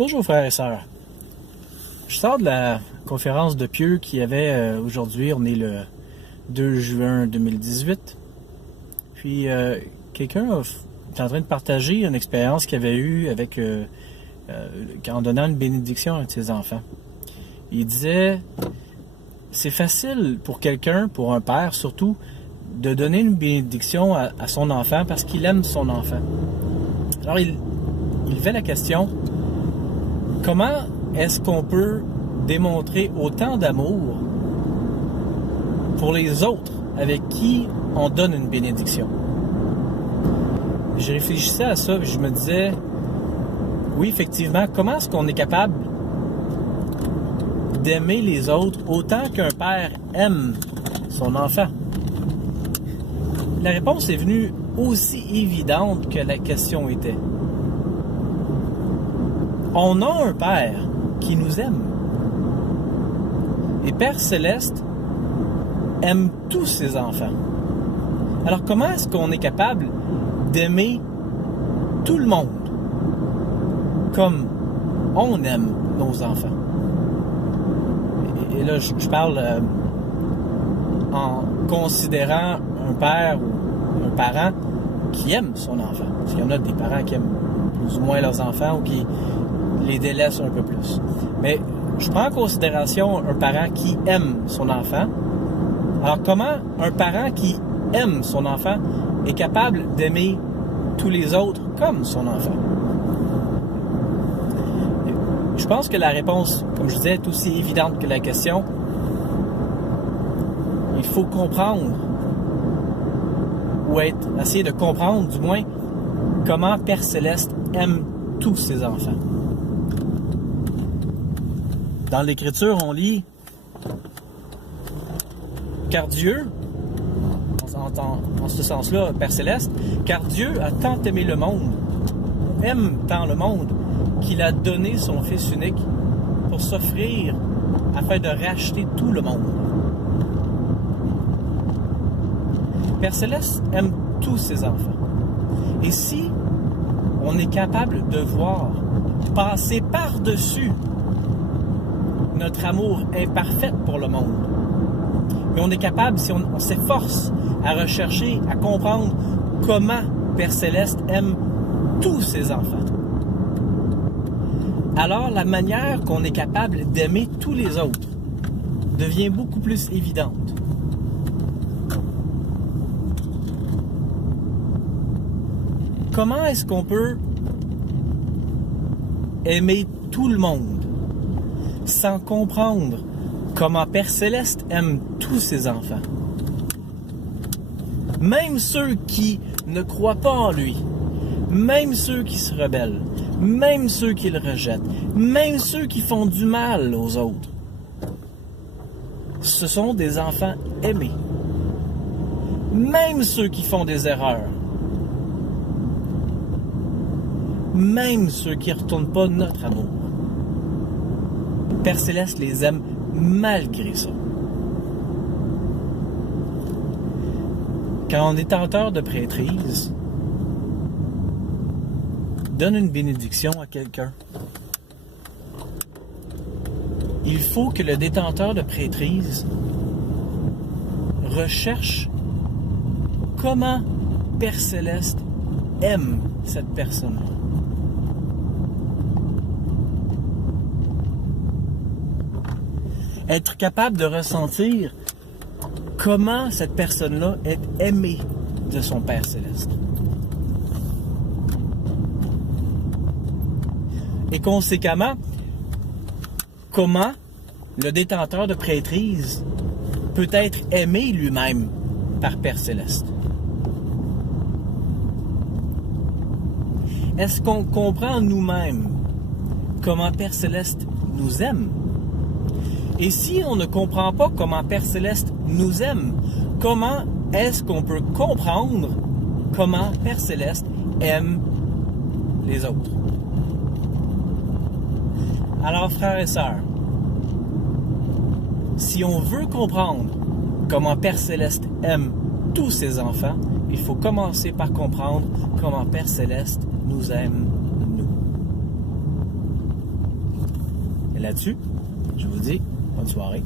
Bonjour frères et sœurs. Je sors de la conférence de Pieux qu'il y avait aujourd'hui. On est le 2 juin 2018. Puis quelqu'un est en train de partager une expérience qu'il avait eue avec en donnant une bénédiction à un de ses enfants. Il disait, c'est facile pour quelqu'un, pour un père surtout, de donner une bénédiction à son enfant parce qu'il aime son enfant. Alors il fait la question, comment est-ce qu'on peut démontrer autant d'amour pour les autres avec qui on donne une bénédiction? Je réfléchissais à ça et je me disais, oui, effectivement, comment est-ce qu'on est capable d'aimer les autres autant qu'un père aime son enfant? La réponse est venue aussi évidente que la question était. On a un Père qui nous aime. Et Père Céleste aime tous ses enfants. Alors comment est-ce qu'on est capable d'aimer tout le monde comme on aime nos enfants? Et là, je parle en considérant un père ou un parent qui aime son enfant. Parce qu'il y en a des parents qui aiment plus ou moins leurs enfants ou qui les délaissent un peu plus. Mais je prends en considération un parent qui aime son enfant. Alors comment un parent qui aime son enfant est capable d'aimer tous les autres comme son enfant? Je pense que la réponse, comme je disais, est aussi évidente que la question. Il faut comprendre, ou essayer de comprendre du moins, comment Père Céleste aime tous ses enfants. Dans l'Écriture, on lit « Car Dieu, en ce sens-là, Père Céleste, car Dieu a tant aimé le monde, aime tant le monde, qu'il a donné son Fils unique pour s'offrir afin de racheter tout le monde. » Père Céleste aime tous ses enfants. Et si on est capable de voir passer par-dessus notre amour imparfait pour le monde, mais on est capable, si on s'efforce à rechercher, à comprendre comment Père Céleste aime tous ses enfants, alors la manière qu'on est capable d'aimer tous les autres devient beaucoup plus évidente. Comment est-ce qu'on peut aimer tout le monde sans comprendre comment Père Céleste aime tous ses enfants? Même ceux qui ne croient pas en lui, même ceux qui se rebellent, même ceux qui le rejettent, même ceux qui font du mal aux autres, ce sont des enfants aimés. Même ceux qui font des erreurs, même ceux qui ne retournent pas notre amour, Père Céleste les aime malgré ça. Quand un détenteur de prêtrise donne une bénédiction à quelqu'un, il faut que le détenteur de prêtrise recherche comment Père Céleste aime cette personne-là. Être capable de ressentir comment cette personne-là est aimée de son Père Céleste. Et conséquemment, comment le détenteur de prêtrise peut être aimé lui-même par Père Céleste. Est-ce qu'on comprend nous-mêmes comment Père Céleste nous aime? Et si on ne comprend pas comment Père Céleste nous aime, comment est-ce qu'on peut comprendre comment Père Céleste aime les autres? Alors, frères et sœurs, si on veut comprendre comment Père Céleste aime tous ses enfants, il faut commencer par comprendre comment Père Céleste nous aime, nous. Et là-dessus, je vous dis bonne soirée.